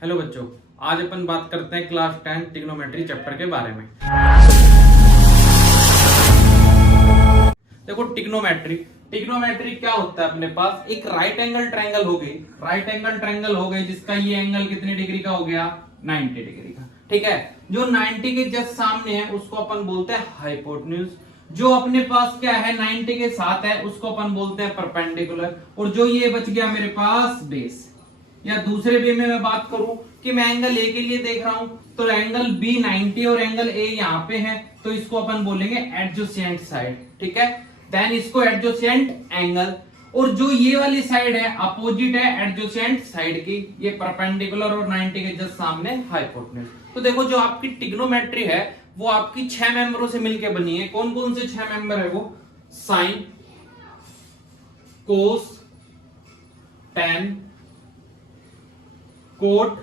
Hello बच्चों, आज अपन बात करते हैं क्लास 10 ट्रिग्नोमेट्री चैप्टर के बारे में। देखो ट्रिग्नोमेट्री क्या होता है। अपने पास एक राइट एंगल ट्रायंगल हो गई जिसका ये एंगल कितने डिग्री का हो गया, 90 डिग्री का। ठीक है, जो 90 के जस्ट सामने है उसको अपन बोलते हैं हाइपोटेन्यूज। जो अपने पास क्या है 90 के साथ है उसको अपन बोलते हैं परपेंडिकुलर। और जो ये बच गया मेरे पास बेस। या दूसरे वे में मैं बात करूं कि मैं एंगल ए के लिए देख रहा हूं तो एंगल बी 90 और एंगल ए यहाँ पे है तो इसको अपन बोलेंगे एडजेसेंट साइड। ठीक है, देन इसको एडजेसेंट एंगल। और जो ये वाली साइड है अपोजिट है एडजेसेंट साइड की, ये परपेंडिकुलर और 90 के जस्ट सामने हाइपोटेन्यूज। तो देखो जो आपकी ट्रिग्नोमेट्री है वो आपकी 6 मेंबरों से मिलकर बनी है। कौन कौन से 6 मेंबर है वो? Sine, cos, tan, cot,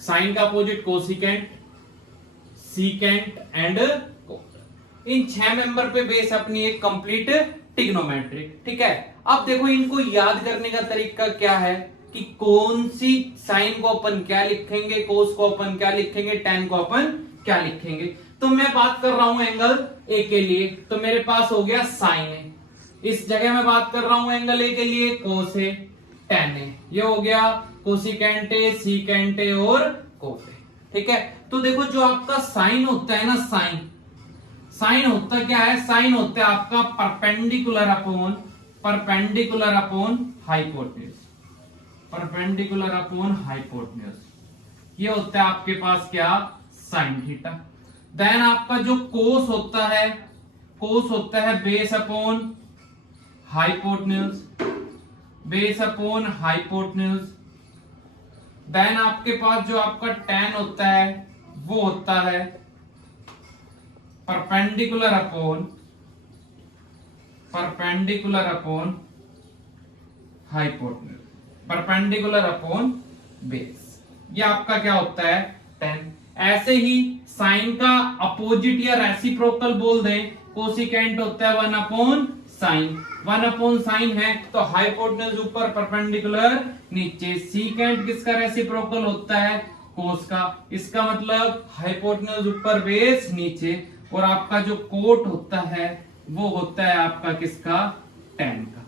sine का opposite cosecant, secant and cot. इन 6 मेंबर पे बेस अपनी एक कंप्लीट ट्रिग्नोमेट्री। ठीक है, अब देखो इनको याद करने का तरीका क्या है कि कौन सी साइन को अपन क्या लिखेंगे, कोस को अपन क्या लिखेंगे, टेन को अपन क्या लिखेंगे। तो मैं बात कर रहा हूं एंगल ए के लिए तो मेरे पास हो गया साइन है। इस जगह मैं बात कर रहा हूं एंगल ए के लिए कोस है, टेन है। ये हो गया कोसिकेंट है, सीकेंट है और कोट है। ठीक है, तो देखो जो आपका साइन होता है ना, साइन होता क्या है? साइन होता है आपका परपेंडिकुलर हाइपोटेन्यूज। ये होता है आपके पास क्या? Sine theta. देन आपका जो कोस होता है बेस अपॉन हाइपोटेन्यूज। देन आपके पास जो आपका टेन होता है वो होता है परपेंडिकुलर अपॉन बेस। ये आपका क्या होता है? टेन। ऐसे ही साइन का अपोजिट या रेसिप्रोकल बोल दें, कोसिकेंट होता है 1 अपॉन साइन है तो हाइपोटेन्यूज ऊपर, परपेंडिकुलर नीचे। सीकेंट किसका रेसिप्रोकल होता है? कोस का। इसका मतलब हाइपोटेन्यूज ऊपर, बेस नीचे। और आपका जो कोट होता है वो होता है आपका किसका? टेन का।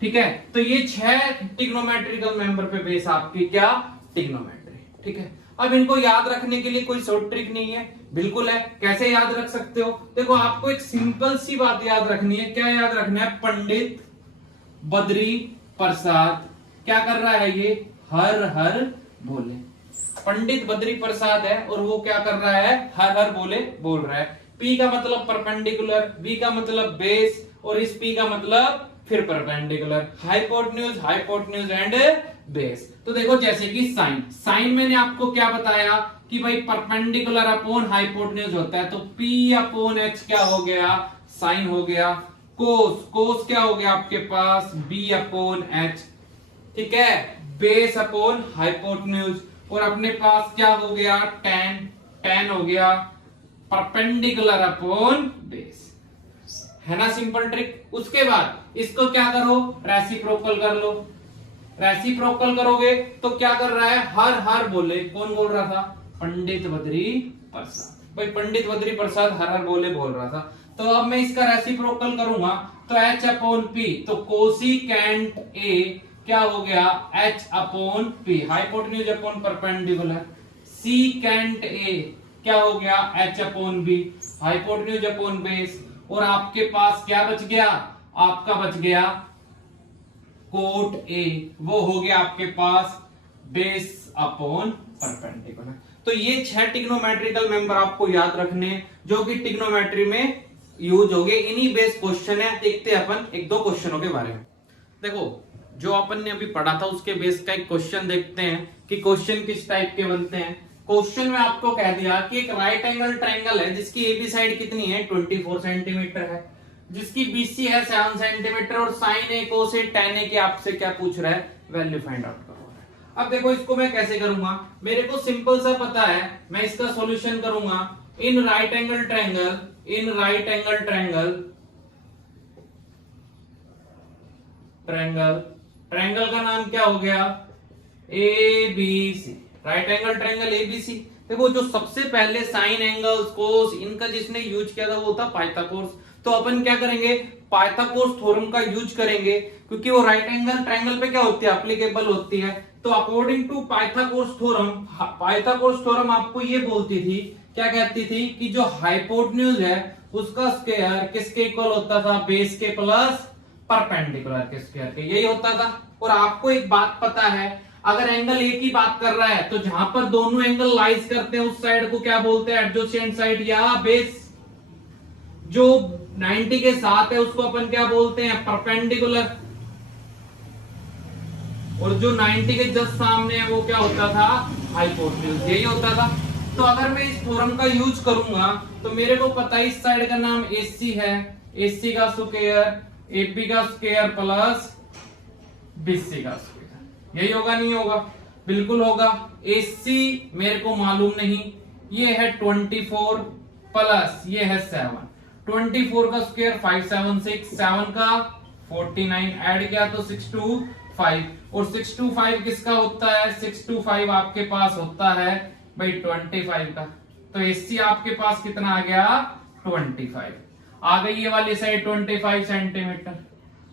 ठीक है, तो ये 6 ट्रिग्नोमेट्रिकल मेंबर पे बेस आपकी क्या? ट्रिग्नोमेट्री। ठीक है, अब इनको याद रखने के लिए कोई शॉर्ट ट्रिक नहीं है, बिल्कुल है। कैसे याद रख सकते हो? देखो आपको एक सिंपल सी बात याद रखनी है। क्या याद रखना है? पंडित बद्री प्रसाद क्या कर रहा है? ये हर हर बोले। पंडित बद्री प्रसाद है और वो क्या कर रहा है? हर हर बोले बोल रहा है। पी का मतलब परपेंडिकुलर, बी का मतलब बेस और इस पी का मतलब फिर परपेंडिकुलर। Hypotenuse and base. तो देखो जैसे कि साइन मैंने आपको क्या बताया कि भाई परपेंडिकुलर अपॉन हाइपोटेन्यूज होता है तो P अपॉन H क्या हो गया? साइन हो गया। कोस क्या हो गया आपके पास? B upon H। ठीक है, बेस अपॉन हाइपोटेन्यूज। और अपने पास क्या हो गया? टेन हो गया परपेंडिकुलर अपॉन बेस। है ना सिंपल ट्रिक। उसके बाद इसको क्या करो? रेसिप्रोकल कर लो। रेसिप्रोकल करोगे तो क्या कर रहा है? हर हर बोले। कौन बोल रहा था? पंडित बद्री प्रसाद। भाई पंडित बद्री प्रसाद हर हर बोले बोल रहा था। तो अब मैं इसका रेसिप्रोकल करूंगा तो H अपॉन P, तो कोसिकेंट A क्या हो गया? H upon P, hypotenuse upon perpendicular. Secant A क्या हो गया? H upon B, hypotenuse upon base. और आपके पास क्या बच गया? आपका बच गया कोट A, वो हो गया आपके पास बेस अपॉन परपेंडिकुलर। तो ये 6 ट्रिग्नोमेट्रिकल मेंबर आपको याद रखने जो कि ट्रिग्नोमेट्री में यूज हो गए। इन्हीं बेस क्वेश्चन है। देखते हैं अपन एक दो क्वेश्चनों के बारे में। देखो जो अपन ने अभी पढ़ा था उसके बेस का एक क्वेश्चन देखते हैं कि क्वेश्चन किस टाइप के बनते हैं। क्वेश्चन में आपको कह दिया कि एक राइट एंगल ट्रायंगल है जिसकी एबी साइड कितनी है? 24 सेंटीमीटर है, जिसकी बीसी है 7 सेंटीमीटर और साइन ए कोस ए टेन ए की आपसे क्या पूछ रहा है? वैल्यू फाइंड आउट करो। अब देखो इसको मैं कैसे करूंगा? मेरे को सिंपल सा पता है, मैं इसका सॉल्यूशन करूंगा। इन राइट एंगल ट्रायंगल का नाम क्या हो गया? ABC। Right angle triangle ABC. देखो जो सबसे पहले साइन एंगल्स कोस इनका जिसने यूज किया था वो था पाइथागोरस। तो अपन क्या करेंगे, पाइथागोरस थ्योरम का यूज करेंगे, क्योंकि वो राइट एंगल ट्रायंगल पे क्या होती है, एप्लीकेबल होती है। तो अकॉर्डिंग टू पाइथागोरस थ्योरम आपको ये बोलती थी, क्या कहती थी कि जो हाइपोटेन्यूज है उसका स्क्वायर किसके इक्वल होता था, बेस के प्लस परपेंडिकुलर के स्क्वायर के, यही होता था। और आपको एक बात पता है, अगर एंगल एक ही बात कर रहा है तो जहां पर दोनों एंगल लाइज करते हैं उस साइड को क्या बोलते हैं, एडजेसेंट साइड या बेस। जो 90 के साथ है उसको अपन क्या बोलते हैं, परपेंडिकुलर। और जो 90 के जस्ट सामने है वो क्या होता था, हाइपोटेन्यूज, यही होता था। तो अगर मैं इस थ्योरम का यूज करूंगा तो मेरे को पता है इस साइड का नाम AC है, AC का स्क्वायर AB का स्क्वायर प्लस BC का स्क्वायर, यही होगा नहीं होगा, बिल्कुल होगा। AC मेरे को मालूम नहीं, ये है 24 प्लस ये है 7, 24 का स्क्वायर 576, 7 का 49, ऐड किया तो 625, और 625 किसका होता है, 625 आपके पास होता है भाई 25 का। तो AC आपके पास कितना आ गया, 25 आ गई ये वाली साइड 25 सेंटीमीटर।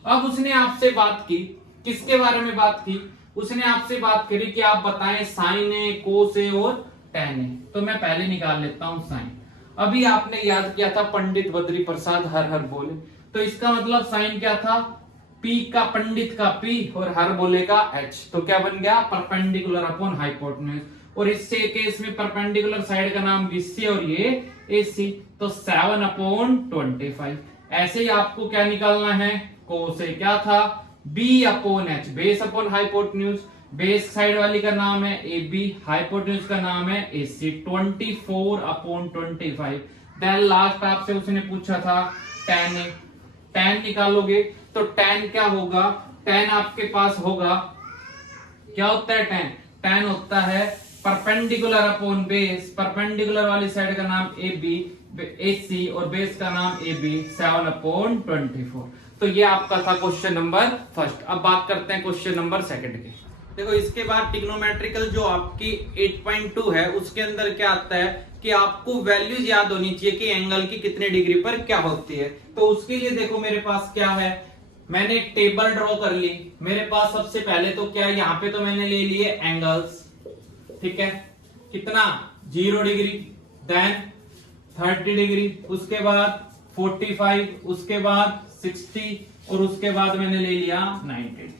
अब उसने आपसे बात की, किसके बारे में बात की, उसने आपसे बात करी कि आप बताएं साइन है, कोस है और टेन है। तो मैं पहले निकाल लेता हूं साइन। अभी आपने याद किया था पंडित बद्री प्रसाद हर हर बोले, तो इसका मतलब साइन क्या था, P का पंडित का P और हर बोले का H, तो क्या बन गया, परपेंडिकुलर अपॉन हाइपोटेन्यूज। और इससे केस में परपेंडिकुलर साइड का नाम BC और ये AC, तो 7/25। ऐसे ही आपको क्या निकालना है, कोस है क्या था, B/H, base upon hypotenuse. Base side वाली का नाम है AB, हाइपोटेन्यूज का नाम है AC, 24/25। देन लास्ट आपसे उसने पूछा था tan है, tan निकालोगे तो tan क्या होगा, tan आपके पास होगा, क्या होता है tan, tan होता है परपेंडिकुलर अपॉन बेस, परपेंडिकुलर वाली साइड का नाम AB, AC और बेस का नाम AB, 7/24। तो ये आपका था क्वेश्चन नंबर फर्स्ट। अब बात करते हैं क्वेश्चन नंबर सेकंड के। देखो इसके बाद ट्रिग्नोमेट्रिकल जो आपकी 8.2 है उसके अंदर क्या आता है कि आपको वैल्यूज याद होनी चाहिए कि एंगल की कितने डिग्री पर क्या होती है। तो उसके लिए देखो मेरे पास क्या है, मैंने एक टेबल ड्रॉ कर ली। मेरे पास सबसे पहले तो क्या है, यहाँ पे तो मैंने ले लिए एंगल्स, ठीक है, कितना 0 डिग्री, देन 30 डिग्री, उसके बाद 45, उसके बाद 60 और उसके बाद मैंने ले लिया 90 डिग्री,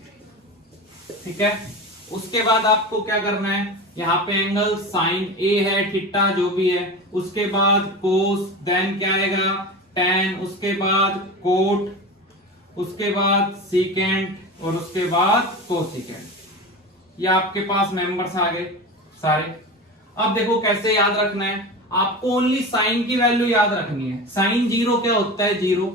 ठीक है। उसके बाद आपको क्या करना है, यहाँ पे एंगल साइन A है, थीटा जो भी है, उसके बाद कोस, देन क्या आएगा tan, उसके बाद कोट, उसके बाद सीकेंट और उसके बाद कोसिकेंट। ये आपके पास मेंबर्स आ गए सारे। अब देखो कैसे याद रखना है, आपको ओनली साइन की वैल्यू याद रखनी है। साइन 0 क्या होता है, 0,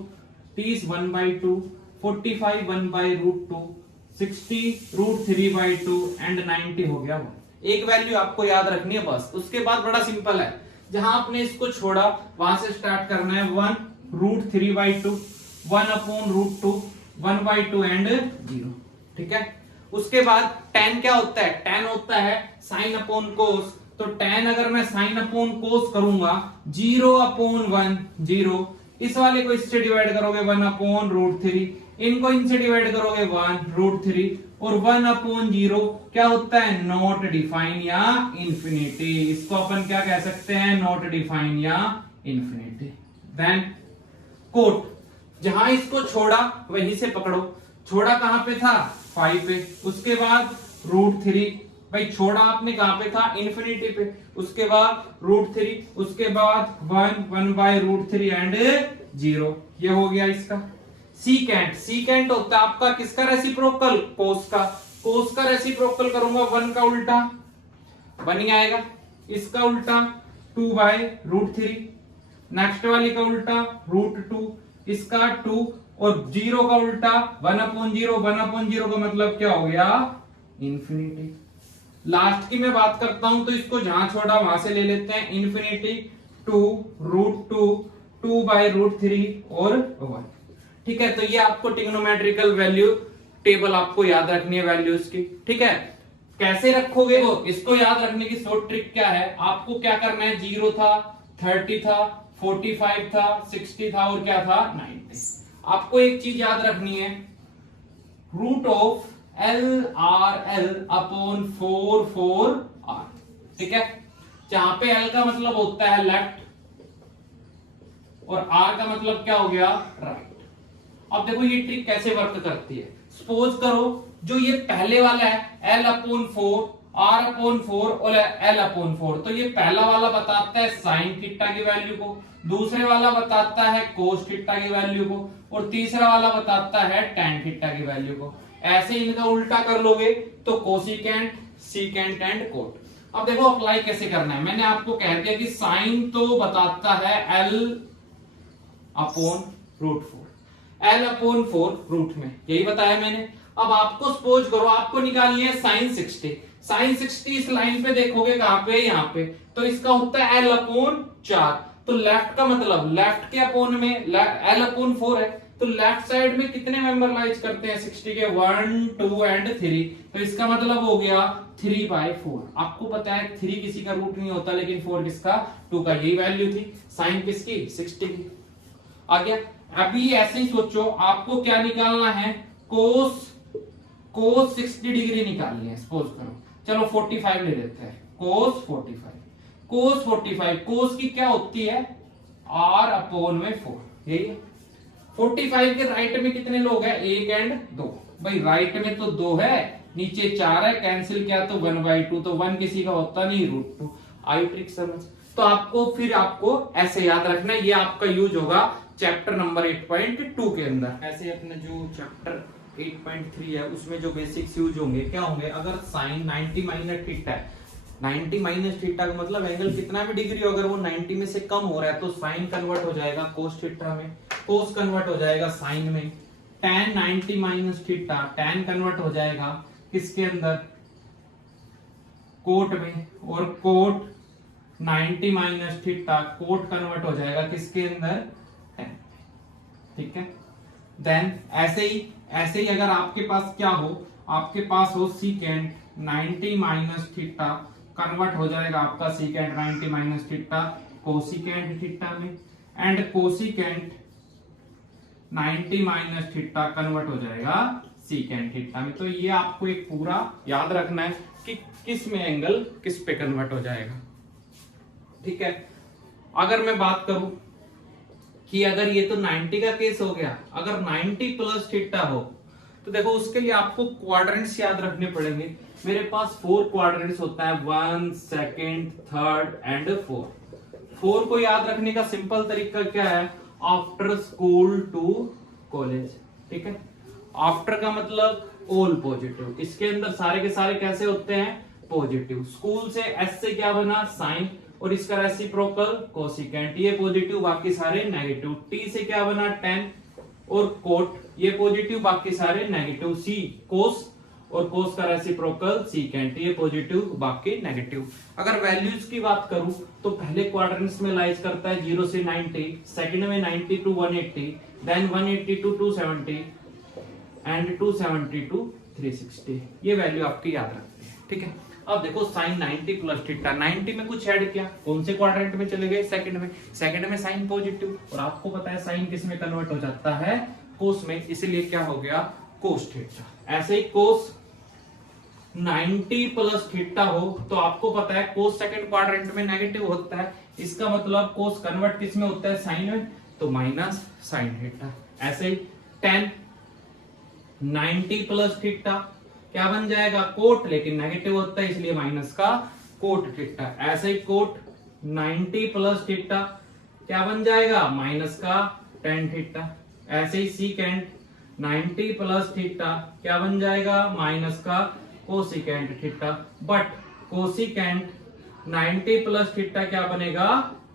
30 1/2, 45 1/√2, 60 √3/2 एंड 90 हो गया 1। एक वैल्यू आपको याद रखनी है बस। उसके बाद बड़ा सिंपल है, जहां आपने इसको छोड़ा वहां से स्टार्ट करना है, 1 √3/2, 1/√2, 1/2 एंड 0, ठीक है। उसके बाद tan क्या होता है, tan होता है साइन अपॉन कोस। तो tan अगर मैं साइन अपॉन कोस करूंगा 0/1, 0, इस वाले को इससे डिवाइड करोगे 1/√3, इनको इनसे डिवाइड करोगे 1√3 और 1/0 क्या होता है, नॉट डिफाइन या इंफिनिटी। इसको अपन क्या कह सकते हैं, नॉट डिफाइन या इंफिनिटी। देन कोट, जहां इसको छोड़ा वहीं से पकड़ो। छोड़ा कहां पे था, 5 पे, उसके बाद √3, भाई छोड़ा आपने कहां पे था, इंफिनिटी पे, उसके बाद √3, उसके बाद 1/√3 एंड 0, ये हो गया इसका। सीकेंट, सीकेंट होता है आपका किसका रेसिप्रोकल, कोस का। कोस का रेसिप्रोकल करूंगा 1 का उल्टा 1 ही आएगा, इसका उल्टा 2/√3, नेक्स्ट वाली का उल्टा √2, इसका 2 और 0 का उल्टा 1/0, 1/0 का मतलब क्या हो गया, इंफिनिटी। लास्ट की मैं बात करता हूं तो इसको जहां छोड़ा वहां से ले लेते हैं, इंफिनिटी 2 √2, 2/√3 और 1, ठीक है। तो ये आपको ट्रिग्नोमेट्रिकल वैल्यू टेबल आपको याद रखनी है वैल्यूज की, ठीक है। कैसे रखोगे वो, इसको याद रखने की शॉर्ट ट्रिक क्या है, आपको क्या करना है, 0 था, 30 था, 45 था, 60 था और क्या था, 90। आपको एक चीज याद रखनी है, रूट ऑफ LRL अपॉन 4 ठीक है, जहां पे L का मतलब होता है लेफ्ट और R का मतलब क्या हो गया, राइट। अब देखो ये ट्रिक कैसे वर्क करती है। सपोज करो जो ये पहले वाला है L अपॉन 4, R अपॉन 4 और L अपॉन 4, तो ये पहला वाला बताता है साइन थीटा की वैल्यू को, दूसरे वाला बताता है कोस थीटा की वैल्यू को और तीसरा वाला बताता है टेन थीटा की वैल्यू को। ऐसे इनका उल्टा कर लोगे तो कोसिकेंट, सीकेंट एंड कोट। अब देखो अप्लाई कैसे करना है, मैंने आपको कह दिया कि साइन तो बताता है L upon root 4, L upon 4 root में, यही बताया मैंने। अब आपको सपोज करो आपको निकालनी है साइन 60, साइन 60 इस लाइन पे देखोगे कहां पे, यहाँ पे, तो इसका होता है L अपॉन 4, तो लेफ्ट का मतलब लेफ्ट के अपोन में L अपॉन 4 है, तो लेफ्ट साइड में कितने मेंबर लाइज करते हैं 60 के, 1 2 एंड 3, तो इसका मतलब हो गया 3/4। आपको पता है 3 किसी का रूट नहीं होता, लेकिन 4 किसका, 2 का, यही वैल्यू थी साइन किसकी, 60 की। आ गया। अभी ऐसे ही सोचो आपको क्या निकालना है, कोस 60 डिग्री निकालनी है, सपोज करो, चलो 45 ले लेते हैं, कोस 45, कोस की क्या होती है, R अपॉन में 4, यही है। 45 के राइट में कितने लोग हैं, 1 एंड 2, भाई राइट में तो 2 है, नीचे 4 है, कैंसिल किया तो 1/2, तो 1 किसी का होता नहीं, √2। आई ट्रिक समझ। तो आपको ऐसे याद रखना, ये आपका यूज होगा चैप्टर नंबर 8.2 के अंदर। ऐसे अपने जो चैप्टर 8.3 है उसमें जो बेसिक्स यूज होंगे क्या होंगे, अगर साइन 90 माइनस थीटा है, 90 माइनस थीटा का मतलब एंगल कितना भी डिग्री हो, अगर वो 90 में से कम हो रहा है तो साइन कन्वर्ट हो जाएगा कोस थीटा में, कोस कन्वर्ट हो जाएगा साइन में, tan 90 minus theta tan convert हो जाएगा किसके अंदर, कोट में, और cot 90 minus theta cot convert हो जाएगा किसके अंदर, tan। ठीक है, देन ऐसे ही अगर आपके पास क्या हो, आपके पास हो सीकेंट 90 माइनस थीटा कन्वर्ट हो जाएगा आपका secant 90 minus theta cosecant theta में, and cosecant 90 minus theta convert हो जाएगा सीकेंट थीटा में। तो ये आपको एक पूरा याद रखना है कि किस में एंगल किस पे कन्वर्ट हो जाएगा। ठीक है, अगर मैं बात करूं कि अगर ये तो 90 का केस हो गया, अगर 90 प्लस थीटा हो तो देखो उसके लिए आपको क्वाड्रेंट्स याद रखने पड़ेंगे। मेरे पास 4 क्वाड्रेंट्स होता है, 1 2 3 एंड 4 को याद रखने का सिंपल तरीका क्या है, आफ्टर स्कूल टू कॉलेज। ठीक है, आफ्टर का मतलब ऑल पॉजिटिव, इसके अंदर सारे के सारे कैसे होते हैं, पॉजिटिव। स्कूल से एस से क्या बना, साइन, और इसका रेसिप्रोकल कोसिकेंट, ये पॉजिटिव बाकी सारे नेगेटिव। टी से क्या बना, टेन, और कोट, ये पॉजिटिव बाकी सारे नेगेटिव। सी कोस, और कोस का रेसिप्रोकल सीकेंट, ये पॉजिटिव बाकी नेगेटिव। अगर वैल्यूज की बात करूं तो पहले क्वाड्रेंट्स में लाइज करता है 0 से 90, सेकंड में 90 to 180, then 180 to 270 and 270 to 360। ये वैल्यू आपकी याद रखनी है। ठीक है, अब देखो साइन 90 प्लस थीटा, 90 में कुछ ऐड किया, कौन से क्वाड्रेंट में चले गए, सेकंड में साइन पॉजिटिव, और आपको पता है साइन किस में कन्वर्ट हो जाता है, कोस में, इसलिए क्या हो गया, कोस थीटा। ऐसे ही कोस 90 प्लस थीटा हो तो आपको पता है कोस सेकंड क्वाड्रेंट में नेगेटिव होता है, इसका मतलब कोस कन्वर्ट किस में होता है, साइन में, तो माइनस साइन थीटा। ऐसे ही टेन 90 प्लस थीटा क्या बन जाएगा, कोट, लेकिन नेगेटिव होता है इसलिए माइनस का कोट थीटा। ऐसे ही कोट 90 प्लस थीटा क्या बन जाएगा, माइनस का टेन थीटा। ऐसे ही सीकेंट 90 प्लस थीटा क्या बन जाएगा, माइनस का cosecant theta. But cosecant 90 plus theta क्या बनेगा,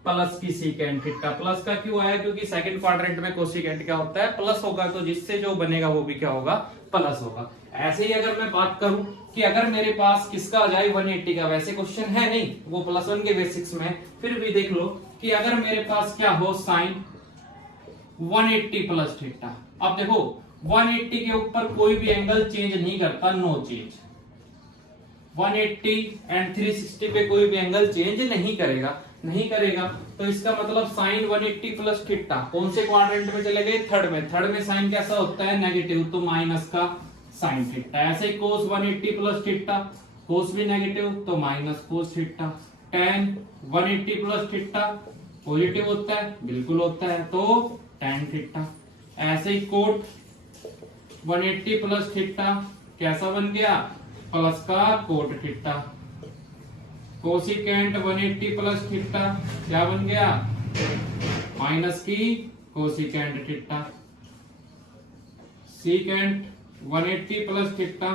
प्लस की सीकेंट थीटा। प्लस का क्यों आया, क्योंकि सेकंड क्वाड्रेंट में कोसिकेंट क्या होता है, प्लस होगा, तो जिससे जो बनेगा वो भी क्या होगा, प्लस होगा। ऐसे ही अगर मैं बात करूं कि अगर मेरे पास किसका आ जाए 180 का, वैसे क्वेश्चन है नहीं, वो +1 के बेसिक्स में, फिर भी देख लो कि अगर मेरे पास क्या हो, साइन 180 प्लस थीटा। अब देखो 180 के ऊपर कोई भी एंगल चेंज नहीं करता, नो चेंज। 180 एंड 360 पे कोई भी एंगल चेंज नहीं करेगा। तो इसका मतलब साइन 180 प्लस थीटा कौन से क्वाड्रेंट में चले गए, थर्ड में साइन कैसा होता है, नेगेटिव, तो माइनस का साइन थीटा। ऐसे ही कोस 180 प्लस थीटा, कोस भी नेगेटिव तो minus cos theta. tan 180 plus theta positive होता है, बिल्कुल होता है, तो tan थीटा। ऐसे ही कोट 180 प्लस थीटा कैसा बन गया, प्लस का cot theta. Cosecant 180 plus theta क्या बन गया, माइनस की cosecant theta. Secant 180 plus theta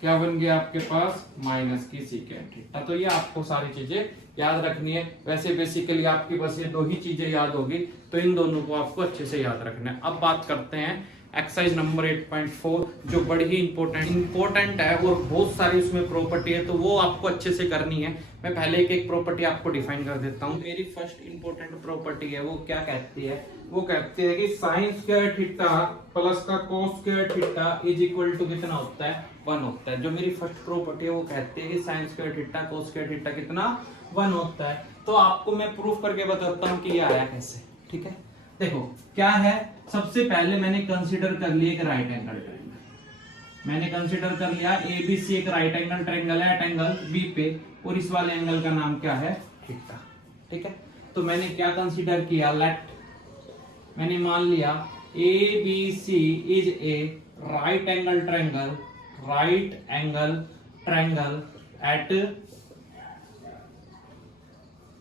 क्या बन गया आपके पास, माइनस की सीकेंट थीटा। तो ये आपको सारी चीजें याद रखनी है। वैसे बेसिकली आपकी बस ये 2 ही चीजें याद होगी, तो इन दोनों को आपको अच्छे से याद रखना है। अब बात करते हैं एक्सरसाइज नंबर 8.4, जो बड़ी ही इंपॉर्टेंट है और बहुत सारी उसमें प्रॉपर्टी है, तो वो आपको अच्छे से करनी है। मैं पहले एक प्रॉपर्टी आपको डिफाइन कर देता हूँ। मेरी फर्स्ट इंपॉर्टेंट प्रॉपर्टी है, वो क्या कहती है, वो कहती है कि साइन स्क्वायर थीटा प्लस का cos square theta is equal to कितना होता है, 1 होता है। जो मेरी फर्स्ट प्रॉपर्टी है वो कहती है कि sine square theta cos square theta कितना, 1 होता है। तो आपको मैं प्रूफ करके बताता हूँ कि ये आया कैसे। ठीक है, देखो क्या है, सबसे पहले मैंने कंसीडर कर लिया एक राइट एंगल ट्रायंगल। मैंने कंसीडर कर लिया एबीसी एक राइट एंगल ट्रायंगल है एट एंगल बी पे, और इस वाले एंगल का नाम क्या है, थीटा। ठीक है, तो मैंने क्या कंसीडर किया, लेट मैंने मान लिया ABC is a right angle triangle at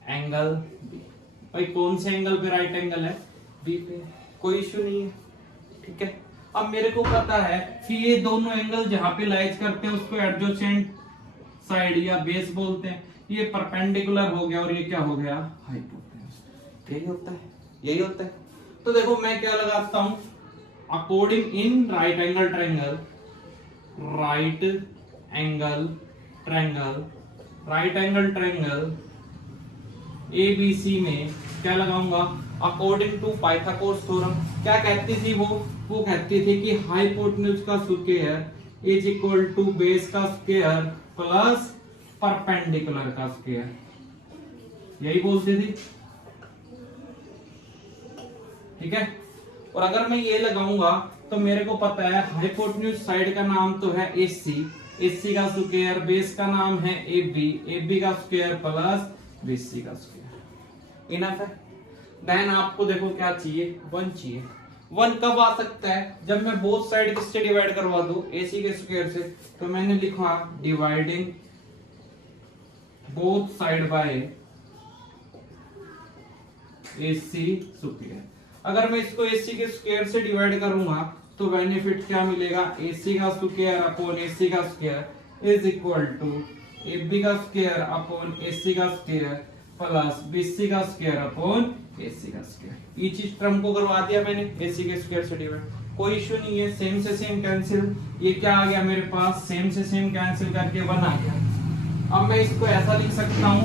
angle B. भाई कौन से एंगल पे राइट एंगल है, बी पे, कोई इश्यू नहीं है। ठीक है, अब मेरे को पता है कि ये दोनों एंगल जहां पे लाइज करते हैं उसको एडजेसेंट साइड या बेस बोलते हैं। ये परपेंडिकुलर हो गया और ये क्या हो गया, हाइपोटेन्यूज। यही होता है। तो देखो मैं क्या लगाता हूं, according in right angle triangle ABC में क्या लगाऊंगा, अकॉर्डिंग टू पाइथागोरस थ्योरम। क्या कहती थी वो कहती थी कि हाइपोटेन्यूज का square is equal to base का स्क्वायर प्लस परपेंडिकुलर का स्क्वायर, यही बोलती थी। ठीक है, और अगर मैं ये लगाऊंगा तो मेरे को पता है हाइपोटेन्यूज साइड का नाम तो है AC का स्क्वायर, बेस का नाम है AB का स्क्वायर प्लस BC का स्क्वायर। इनफ है। देन आपको देखो क्या चाहिए, 1 चाहिए। 1 कब आ सकता है, जब मैं बोथ साइड किससे डिवाइड करवा दूं, AC के स्क्वायर से। तो मैंने लिखा dividing both side bye AC square. अगर मैं इसको AC के स्क्वायर से डिवाइड करूंगा तो बेनिफिट क्या मिलेगा, AC का स्क्वायर अपॉन AC का square is equal to AB का स्क्वायर अपॉन AC का स्क्वायर प्लस BC का स्क्वायर अपॉन AC का स्क्वायर। इस टर्म को करवा दिया मैंने AC के स्क्वायर से डिवाइड, कोई इश्यू नहीं है। सेम से सेम कैंसिल, ये क्या आ गया मेरे पास, सेम से सेम कैंसिल करके 1 आ गया। अब मैं इसको ऐसा लिख सकता हूं,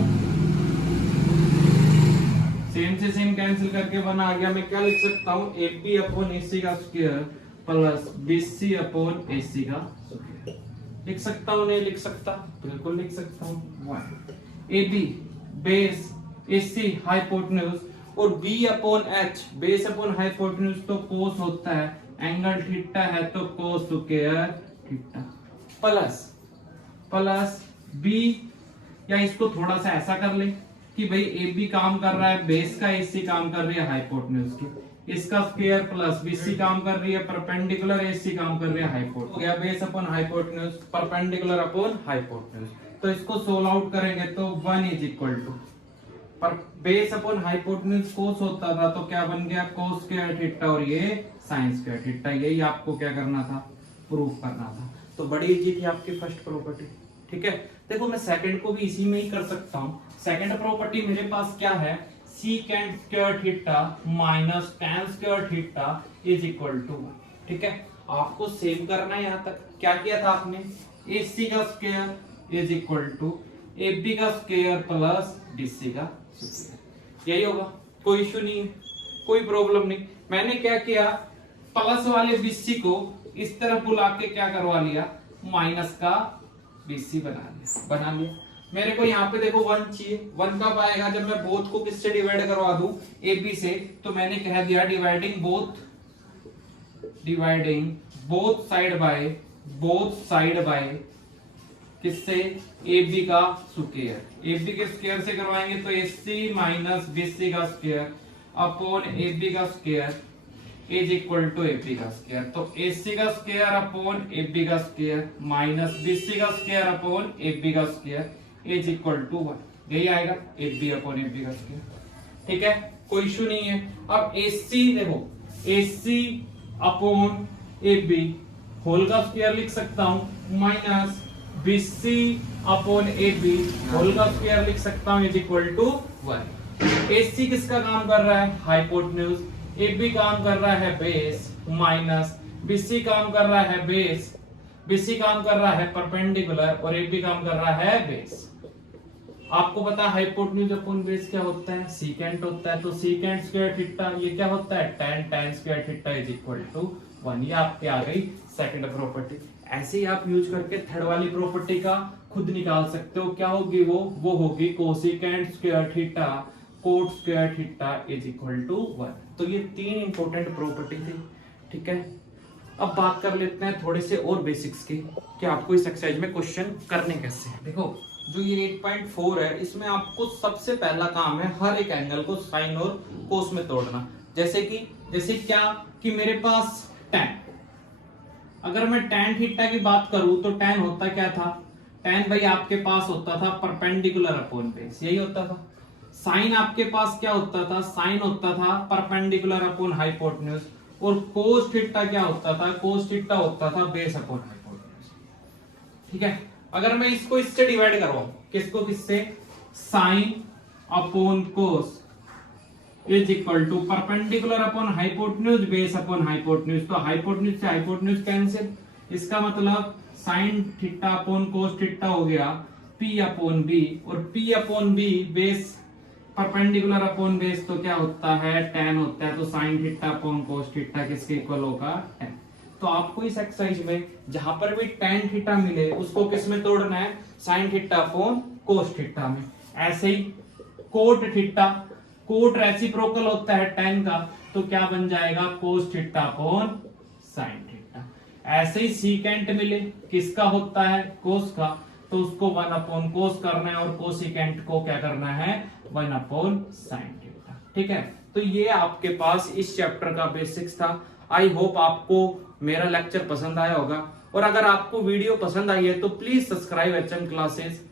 सेम से सेम कैंसिल करके 1 आ गया। मैं क्या लिख सकता हूं, AB अपॉन AC का square plus BC upon AC का स्क्वायर। लिख सकता हूं, नहीं लिख सकता, बिल्कुल लिख सकता हूं। 1 AB बेस, AC हाइपोटेन्यूज, और B upon H base upon hypotenuse तो कोस होता है, एंगल थीटा है तो कोस स्क्वायर थीटा प्लस B, या इसको थोड़ा सा ऐसा कर ले कि भाई AB काम कर रहा है बेस का, AC काम कर रही है हाइपोटेन्यूज की, इसका स्क्वायर प्लस BC काम कर रही है परपेंडिकुलर, AC काम कर रही है हाइपोटेन्यूज। हो गया base upon hypotenuse perpendicular upon hypotenuse. तो इसको सोल्व आउट करेंगे तो 1 इज इक्वल टू, पर बेस अपॉन हाइपोटेन्यूज कोस होता था तो क्या बन गया, कोस स्क्वायर थीटा, और ये साइन स्क्वायर थीटा। यही आपको क्या करना था, प्रूफ करना था। तो बड़ी इजी थी आपकी फर्स्ट प्रॉपर्टी। ठीक है, देखो मैं सेकंड को भी इसी में ही कर सकता हूँ। सेकंड प्रॉपर्टी मेरे पास क्या है, secant square theta minus tan square theta is equal to. ठीक है, आपको सेव करना है। यहाँ तक क्या किया था आपने, AC का square is equal to AB का स्क्वायर प्लस BC का स्क्वायर, यही होगा, कोई इश्यू नहीं है, कोई प्रॉब्लम नहीं। मैंने क्या किया, प्लस वाले BC को इस तरफ बुला के क्या करवा लिया, माइनस का BC बना लिया। मेरे को यहाँ पे देखो 1 चाहिए। 1 कब आएगा? जब मैं बोथ को किससे डिवाइड करवा दूं? AB से। तो मैंने कह दिया डिवाइडिंग बोथ साइड बाय किससे? AB का स्क्वायर। AB के स्क्वायर से करवाएंगे तो AC माइनस BC का स्क्वायर अपॉन AB का square is equal to AB का स्क्वायर। तो AC का स्क्वायर अपॉन AB का स्क्वायर माइनस BC का स्क्वायर अपॉन AB का स्क्वायर इज इक्वल टू 1। यही आएगा AB अपॉन AB का स्क्वायर। ठीक है, कोई इशू नहीं है। अब AC देखो, AC अपॉन AB होल का स्क्वायर लिख सकता हूं minus BC upon AB whole का स्क्वायर लिख सकता हूं इज इक्वल टू 1। AC किसका काम कर रहा है? हाइपोटेन्यूज। AB काम कर रहा है बेस माइनस BC काम कर रहा है बेस, BC काम कर रहा है परपेंडिकुलर और AB काम कर रहा है बेस। आपको पता है हाइपोटेन्यूज अपॉन बेस क्या होता है? सीकेंट होता है। तो सीकेंट स्क्वायर थीटा ये क्या होता है? tan square theta is equal to 1। ये आपके आ गई सेकंड प्रॉपर्टी। ऐसे ही आप यूज करके थर्ड वाली प्रॉपर्टी का खुद निकाल सकते हो। क्या होगी वो होगी cosecant square theta cot square theta is equal to 1। तो ये 3 इंपॉर्टेंट प्रॉपर्टी थी। ठीक है, अब बात कर लेते हैं थोड़े से और बेसिक्स की कि आपको इस एक्सरसाइज में क्वेश्चन करने कैसे हैं। देखो जो ये 8.4 है इसमें आपको सबसे पहला काम है हर एक एंगल को साइन और कोस में तोड़ना। जैसे क्या कि मेरे पास tan, अगर मैं tan थीटा की बात करूं तो tan होता क्या था? tan भाई आपके पास होता था परपेंडिकुलर अपॉन बेस, यही होता था। साइन आपके पास क्या होता था? साइन होता था परपेंडिकुलर अपॉन हाइपोटेन्यूज। और कोस थीटा क्या होता था? कोस थीटा होता था बेस अपॉन हाइपोटेन्यूज। ठीक है, अगर मैं इसको इससे डिवाइड करवाऊं, किससे? Sine upon cos is equal to perpendicular upon hypotenuse base upon hypotenuse. तो हाइपोटेन्यूज से हाइपोटेन्यूज कैंसिल। इसका मतलब sine theta upon cos theta हो गया P अपॉन B, और P upon B base perpendicular upon base तो क्या होता है? tan होता है। तो sine theta upon cos theta किसके इक्वल होगा? tan। तो आपको इस एक्सरसाइज में जहां पर भी tan थीटा मिले उसको किस में तोड़ना है? Sign theta upon cos theta में। ऐसे ही कोट थीटा, कोट रेसिप्रोकल होता है tan का, तो क्या बन जाएगा? Cos theta upon sine theta. ऐसे ही सीकेंट मिले, किसका होता है? कोस का, तो उसको 1 अपॉन कोस करना है और कोसिकेंट को क्या करना है? 1 अपॉन साइन थीटा। ठीक है, तो ये आपके पास इस चैप्टर का बेसिक्स था। आई होप आपको मेरा लेक्चर पसंद आया होगा, और अगर आपको वीडियो पसंद आई है तो प्लीज सब्सक्राइब HM क्लासेस।